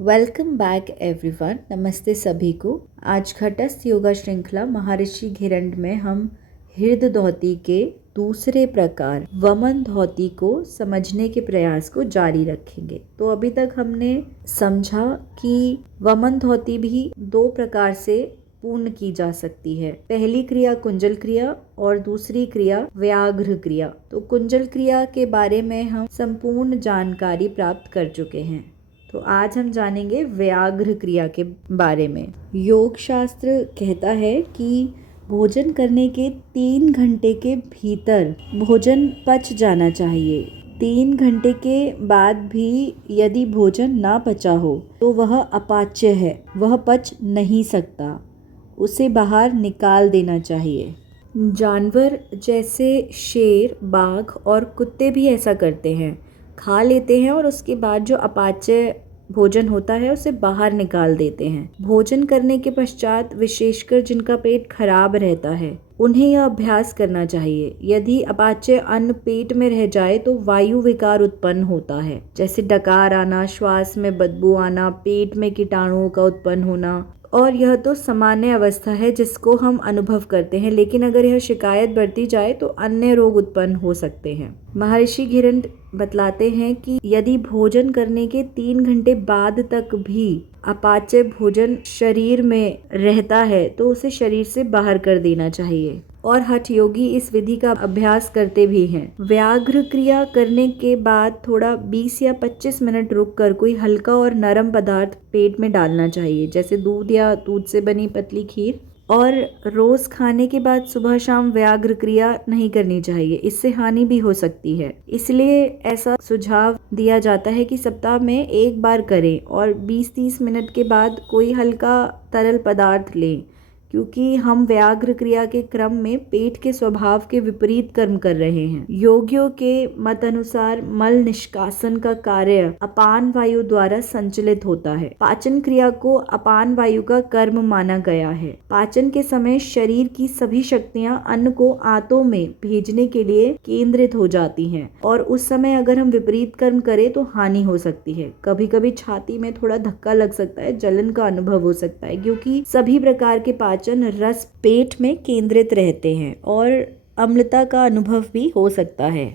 Welcome back everyone. नमस्ते सभी को। आज घटस्थ योगा श्रृंखला महर्षि घिरंड में हम हृद धौती के दूसरे प्रकार वमन धौती को समझने के प्रयास को जारी रखेंगे। तो अभी तक हमने समझा कि वमन धौती भी दो प्रकार से पूर्ण की जा सकती है। पहली क्रिया कुंजल क्रिया और दूसरी क्रिया व्याघ्र क्रिया। तो कुंजल क्रिया के बारे में हम संपूर्ण जानकारी प्राप्त कर चुके हैं। तो आज हम जानेंगे व्याघ्र क्रिया के बारे में। योग शास्त्र कहता है कि भोजन करने के 3 घंटे के भीतर भोजन पच जाना चाहिए। 3 घंटे के बाद भी यदि भोजन ना पचा हो तो वह अपाच्य है, वह पच नहीं सकता, उसे बाहर निकाल देना चाहिए। जानवर जैसे शेर, बाघ और कुत्ते भी ऐसा करते हैं, खा लेते हैं और उसके बाद जो अपाच्य भोजन होता है उसे बाहर निकाल देते हैं। भोजन करने के पश्चात विशेषकर जिनका पेट खराब रहता है उन्हें यह अभ्यास करना चाहिए। यदि अपाच्य अन्न पेट में रह जाए तो वायु विकार उत्पन्न होता है, जैसे डकार आना, श्वास में बदबू आना, पेट में कीटाणुओं का उत्पन्न होना। और यह तो सामान्य अवस्था है जिसको हम अनुभव करते हैं, लेकिन अगर यह शिकायत बढ़ती जाए तो अन्य रोग उत्पन्न हो सकते हैं। महर्षि घिरंड बतलाते हैं कि यदि भोजन करने के 3 घंटे बाद तक भी अपाच्य भोजन शरीर में रहता है तो उसे शरीर से बाहर कर देना चाहिए। और हठ योगी इस विधि का अभ्यास करते भी हैं। व्याघ्र क्रिया करने के बाद थोड़ा 20 या 25 मिनट रुककर कोई हल्का और नरम पदार्थ पेट में डालना चाहिए, जैसे दूध या दूध से बनी पतली खीर। और रोज खाने के बाद सुबह शाम व्याघ्र क्रिया नहीं करनी चाहिए, इससे हानि भी हो सकती है। इसलिए ऐसा सुझाव दिया जाता है कि सप्ताह में एक बार करें और 20-30 मिनट के बाद कोई हल्का तरल पदार्थ लें, क्योंकि हम व्याघ्र क्रिया के क्रम में पेट के स्वभाव के विपरीत कर्म कर रहे हैं। योगियों के मत अनुसार मल निष्कासन का कार्य अपान वायु द्वारा संचालित होता है। पाचन क्रिया को अपान वायु का कर्म माना गया है। पाचन के समय शरीर की सभी शक्तियां अन्न को आंतों में भेजने के लिए केंद्रित हो जाती हैं, और उस समय अगर हम विपरीत कर्म करें तो हानि हो सकती है। कभी कभी छाती में थोड़ा धक्का लग सकता है, जलन का अनुभव हो सकता है, क्योंकि सभी प्रकार के पाचन रस पेट में केंद्रित रहते हैं और अम्लता का अनुभव भी हो सकता है।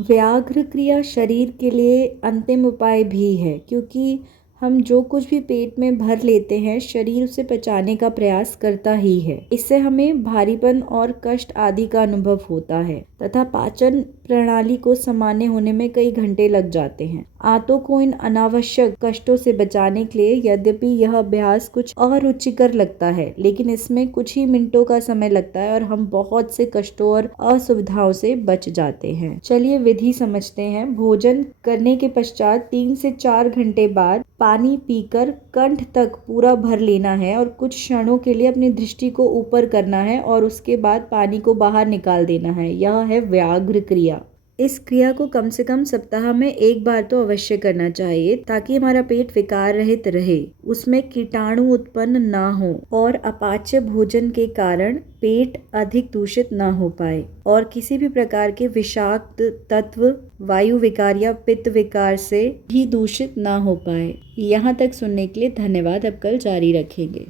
व्याघ्र क्रिया शरीर के लिए अंतिम उपाय भी है, क्योंकि हम जो कुछ भी पेट में भर लेते हैं शरीर उसे पचाने का प्रयास करता ही है। इससे हमें भारीपन और कष्ट आदि का अनुभव होता है तथा पाचन प्रणाली को सामान्य होने में कई घंटे लग जाते हैं। आंतों को इन अनावश्यक कष्टों से बचाने के लिए यद्यपि यह अभ्यास कुछ अरुचिकर लगता है, लेकिन इसमें कुछ ही मिनटों का समय लगता है और हम बहुत से कष्टों और असुविधाओं से बच जाते हैं। चलिए विधि समझते हैं। भोजन करने के पश्चात 3 से 4 घंटे बाद पानी पीकर कंठ तक पूरा भर लेना है और कुछ क्षणों के लिए अपनी दृष्टि को ऊपर करना है और उसके बाद पानी को बाहर निकाल देना है। यह है व्याघ्र क्रिया। इस क्रिया को कम से कम सप्ताह में एक बार तो अवश्य करना चाहिए, ताकि हमारा पेट विकार रहित रहे, उसमें कीटाणु उत्पन्न ना हो और अपाच्य भोजन के कारण पेट अधिक दूषित ना हो पाए और किसी भी प्रकार के विषाक्त तत्व वायु विकार या पित्त विकार से भी दूषित ना हो पाए। यहाँ तक सुनने के लिए धन्यवाद। अब कल जारी रखेंगे।